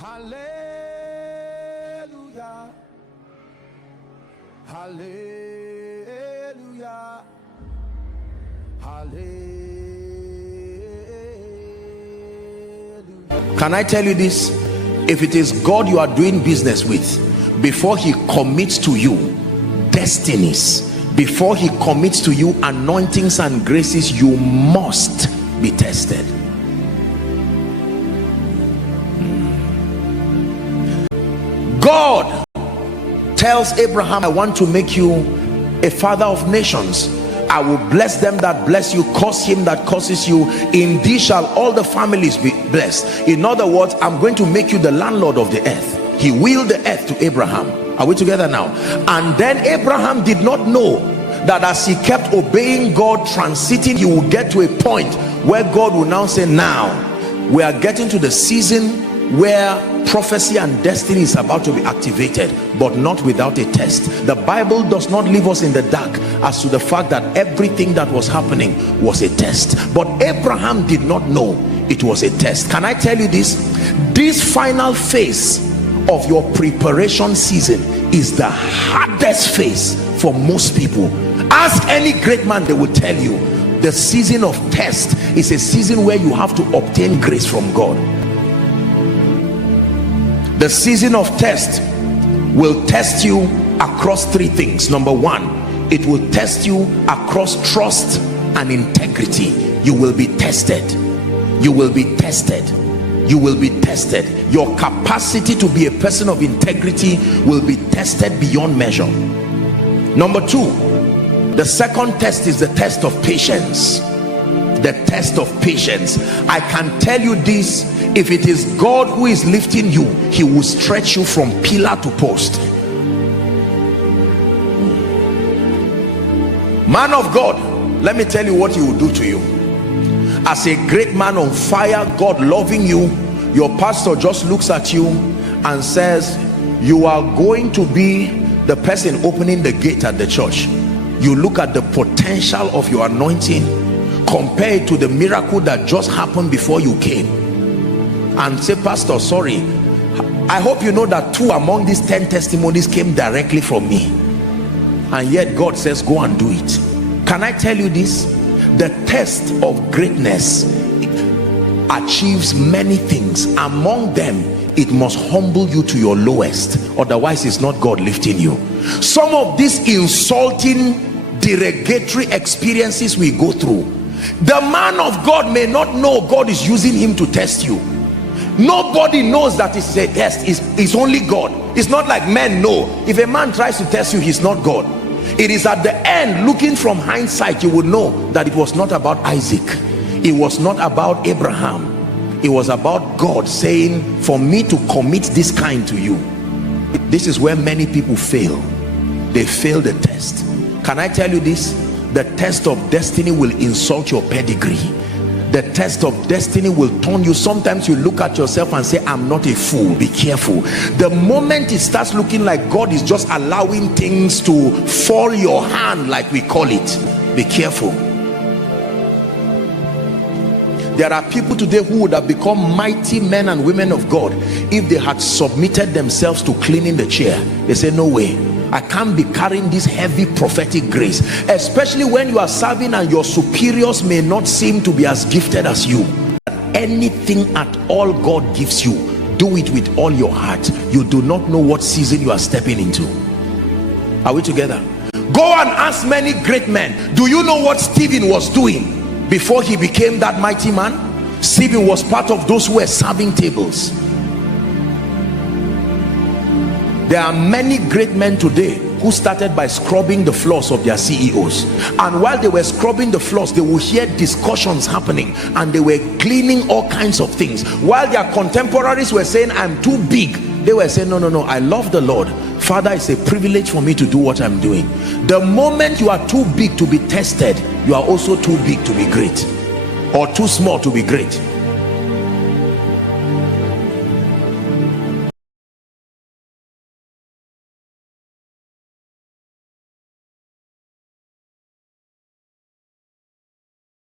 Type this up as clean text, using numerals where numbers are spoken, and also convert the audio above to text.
Hallelujah. Hallelujah. Hallelujah. Can I tell you this? If it is God you are doing business with, before he commits to you destinies, before he commits to you anointings and graces, you must be tested. God tells Abraham, I want to make you a father of nations. I will bless them that bless you, curse him that curses you. In thee shall all the families be blessed. In other words, I'm going to make you the landlord of the earth. He willed the earth to Abraham. Are we together now? And then Abraham did not know that as he kept obeying God, transiting, he will get to a point where God will now say, now we are getting to the season where prophecy and destiny is about to be activated, but not without a test. The Bible does not leave us in the dark as to the fact that everything that was happening was a test, but Abraham did not know it was a test. Can I tell you this? This final phase of your preparation season is the hardest phase for most people. Ask any great man, they will tell you the season of test is a season where you have to obtain grace from God. The season of test will test you across three things. Number one, it will test you across trust and integrity. You will be tested. You will be tested. You will be tested. Your capacity to be a person of integrity will be tested beyond measure. Number two, the second test is the test of patience. The test of patience. I can tell you this, if it is God who is lifting you, he will stretch you from pillar to post. Man of God, let me tell you what he will do to you. As a great man on fire, God loving you, your pastor just looks at you and says, you are going to be the person opening the gate at the church. You look at the potential of your anointing, compare it to the miracle that just happened before you came, and say, pastor, sorry, I hope you know that 2 among these 10 testimonies came directly from me, and yet God says go and do it. Can I tell you this? The test of greatness achieves many things. Among them, it must humble you to your lowest, otherwise it's not God lifting you. Some of these insulting, derogatory experiences we go through, the man of God may not know God is using him to test you. Nobody knows that it's a test. It's only God. It's not like men know. If a man tries to test you, he's not God. It is at the end, looking from hindsight, you would know that it was not about Isaac, it was not about Abraham, it was about God saying, for me to commit this kind to you. This is where many people fail. They fail the test. Can I tell you this? The test of destiny will insult your pedigree. The test of destiny will turn you. Sometimes you look at yourself and say, I'm not a fool. Be careful. The moment it starts looking like God is just allowing things to fall your hand, like we call it, be careful. There are people today who would have become mighty men and women of God if they had submitted themselves to cleaning the chair. They say, no way, I can't be carrying this heavy prophetic grace, especially when you are serving and your superiors may not seem to be as gifted as you. Anything at all God gives you, do it with all your heart. You do not know what season you are stepping into. Are we together? Go and ask many great men. Do you know what Stephen was doing before he became that mighty man? Stephen was part of those who were serving tables. There are many great men today who started by scrubbing the floors of their CEOs, and while they were scrubbing the floors, they would hear discussions happening and they were cleaning all kinds of things. While their contemporaries were saying, I'm too big, they were saying, no, I love the Lord. Father, it's a privilege for me to do what I'm doing. The moment you are too big to be tested, you are also too big to be great, or too small to be great.